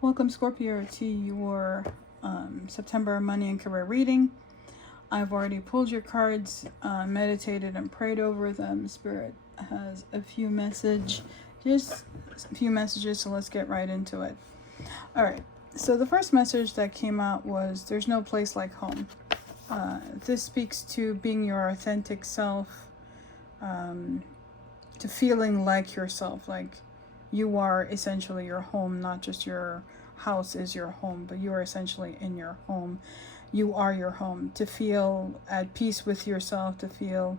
Welcome, Scorpio, to your September money and career reading. I've already pulled your cards, meditated and prayed over them. Spirit has a few messages, so let's get right into it. All right, so the first message that came out was there's no place like home. This speaks to being your authentic self, to feeling like yourself, like you are essentially your home, not just your house is your home, but you are essentially in your home. You are your home. To feel at peace with yourself, to feel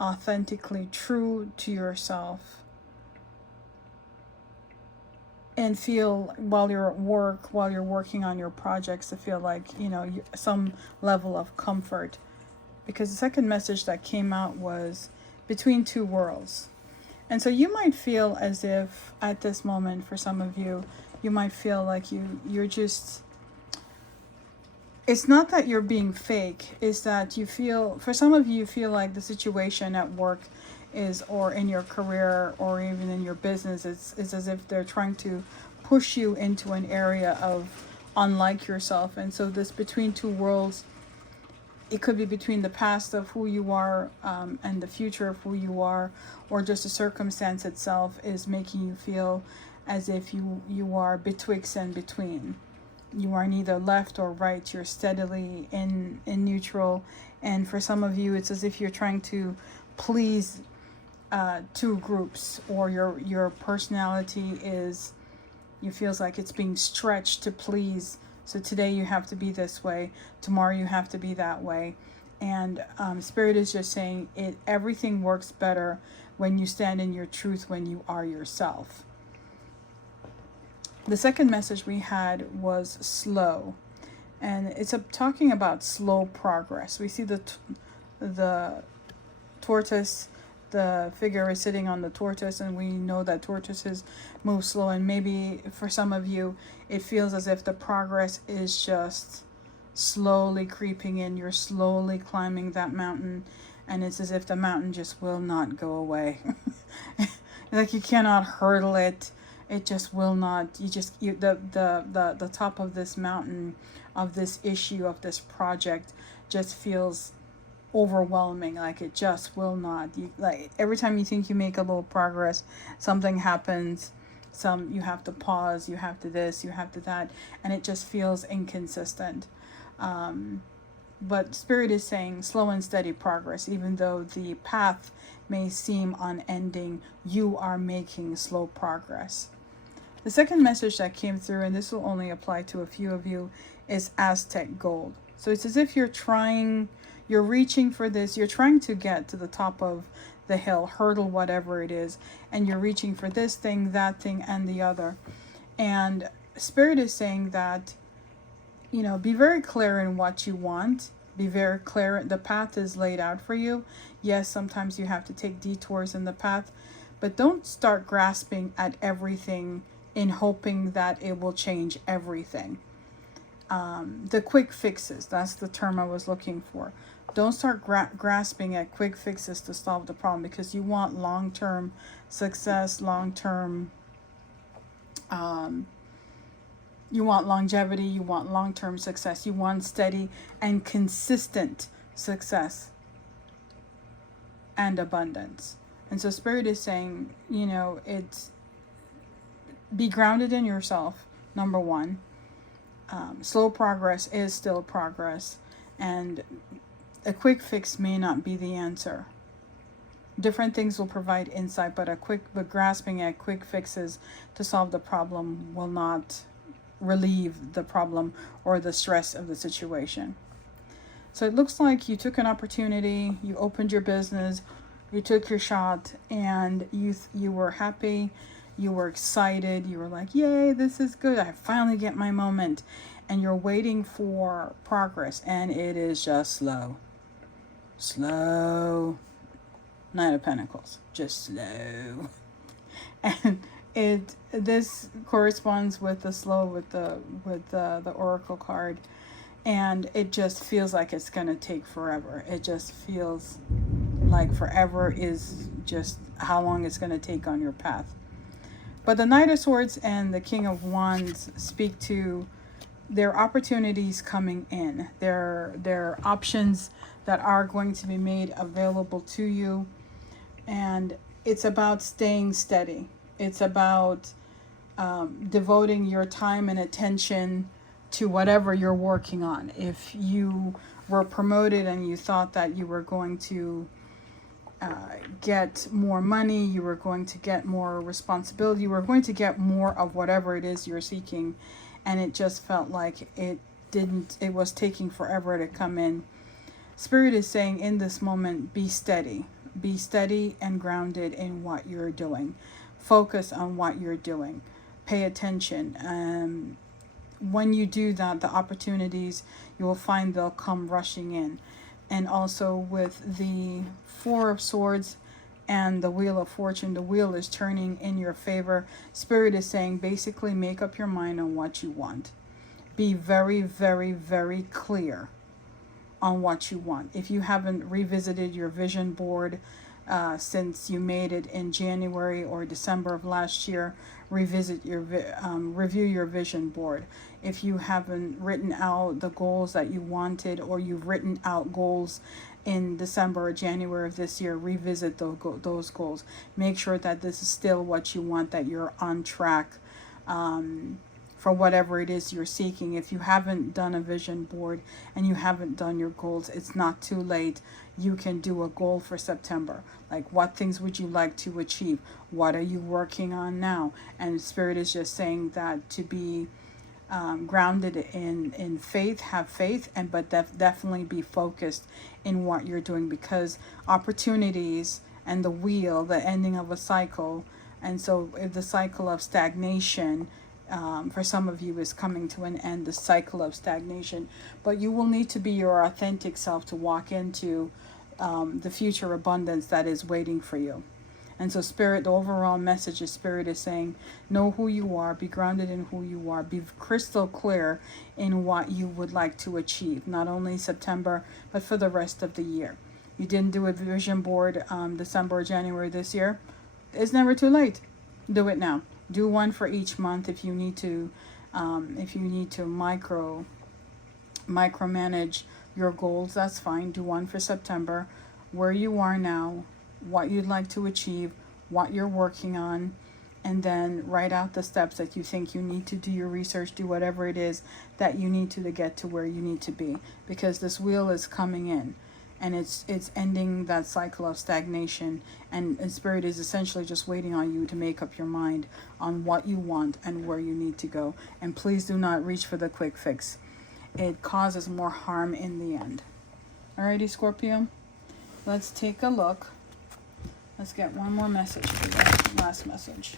authentically true to yourself, and feel while you're at work, while you're working on your projects, to feel like, some level of comfort. Because the second message that came out was between two worlds. And so you might feel as if at this moment, for some of you, you might feel like you're just, it's not that you're being fake, it's that you feel, for some of you feel like the situation at work is, or in your career, or even in your business, it's as if they're trying to push you into an area of unlike yourself. And so this between two worlds, it could be between the past of who you are and the future of who you are, or just the circumstance itself is making you feel as if you are betwixt and between. You are neither left or right. You're steadily in neutral. And for some of you, it's as if you're trying to please two groups, or your personality is, you feels like it's being stretched to please. So today you have to be this way, tomorrow you have to be that way. And Spirit is just saying everything works better when you stand in your truth, when you are yourself. The second message we had was slow. And it's talking about slow progress. We see the tortoise, the figure is sitting on the tortoise, and we know that tortoises move slow. And maybe for some of you, it feels as if the progress is just slowly creeping in. You're slowly climbing that mountain, and it's as if the mountain just will not go away. Like you cannot hurdle it. It just will not. The top of this mountain, of this issue, of this project, just feels overwhelming. Like it just will not. Like every time you think you make a little progress, something happens. You have to pause, you have to this, you have to that, and it just feels inconsistent. But Spirit is saying slow and steady progress. Even though the path may seem unending, you are making slow progress. The second message that came through, and this will only apply to a few of you, is Aztec gold. So it's as if you're reaching for this, you're trying to get to the top of the hill, hurdle whatever it is, and you're reaching for this thing, that thing, and the other. And Spirit is saying that, be very clear in what you want. Be very clear. The path is laid out for you. Yes, sometimes you have to take detours in the path, but don't start grasping at everything in hoping that it will change everything. The quick fixes, that's the term I was looking for. Don't start grasping at quick fixes to solve the problem, because you want long-term success, you want longevity, you want long-term success, you want steady and consistent success and abundance. And so Spirit is saying, it's be grounded in yourself, number one. Slow progress is still progress, and a quick fix may not be the answer. Different things will provide insight, but grasping at quick fixes to solve the problem will not relieve the problem or the stress of the situation. So it looks like you took an opportunity, you opened your business, you took your shot, and you were happy, you were excited, you were like, yay, this is good, I finally get my moment. And you're waiting for progress, and it is just slow. Knight of Pentacles, just slow. And this corresponds with the slow, with the Oracle card, and it just feels like it's gonna take forever. It just feels like forever is just how long it's gonna take on your path. But the Knight of Swords and the King of Wands speak to their opportunities coming in. There are options that are going to be made available to you. And it's about staying steady. It's about devoting your time and attention to whatever you're working on. If you were promoted and you thought that you were going to get more money, you were going to get more responsibility, you were going to get more of whatever it is you're seeking, and it just felt like it was taking forever to come in. Spirit is saying in this moment, be steady. Be steady and grounded in what you're doing. Focus on what you're doing. Pay attention. When you do that, the opportunities, you will find they'll come rushing in. And also with the Four of Swords and the Wheel of Fortune, the wheel is turning in your favor. Spirit is saying basically make up your mind on what you want. Be very, very, very clear on what you want. If you haven't revisited your vision board since you made it in January or December of last year, revisit your review your vision board. If you haven't written out the goals that you wanted, or you've written out goals in December or January of this year, revisit those goals. Make sure that this is still what you want, that you're on track for whatever it is you're seeking. If you haven't done a vision board and you haven't done your goals, it's not too late. You can do a goal for September. Like, what things would you like to achieve? What are you working on now? And Spirit is just saying that to be grounded in faith, have faith, but definitely be focused in what you're doing, because opportunities and the wheel, the ending of a cycle, and so if the cycle of stagnation for some of you is coming to an end, the cycle of stagnation, but you will need to be your authentic self to walk into the future abundance that is waiting for you. And so Spirit, the overall message is Spirit is saying, know who you are, be grounded in who you are, be crystal clear in what you would like to achieve, not only September, but for the rest of the year. You didn't do a vision board December or January this year. It's never too late. Do it now. Do one for each month. If you need to micromanage your goals, that's fine. Do one for September, where you are now, what you'd like to achieve, what you're working on, and then write out the steps that you think you need to do your research, do whatever it is that you need to get to where you need to be, because this wheel is coming in and it's ending that cycle of stagnation, and Spirit is essentially just waiting on you to make up your mind on what you want and where you need to go. And please do not reach for the quick fix. It causes more harm in the end. Alrighty, Scorpio, let's take a look. Let's get one more message for you. Last message.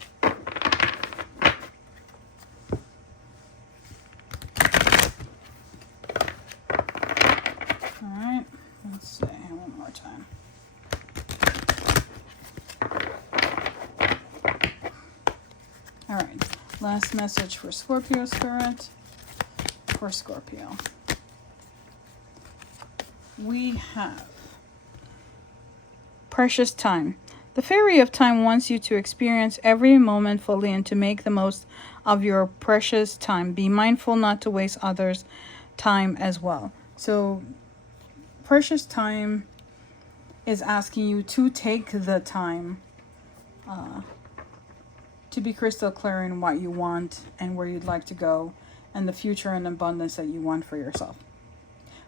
Alright, let's see one more time. Alright, last message for Scorpio Spirit. For Scorpio, we have precious time. The Fairy of Time wants you to experience every moment fully and to make the most of your precious time. Be mindful not to waste others' time as well. So precious time is asking you to take the time to be crystal clear in what you want and where you'd like to go, and the future and abundance that you want for yourself.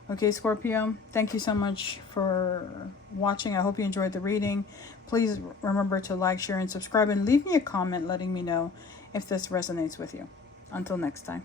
Okay, Scorpio, thank you so much for watching. I hope you enjoyed the reading. Please remember to like, share, and subscribe, and leave me a comment letting me know if this resonates with you. Until next time.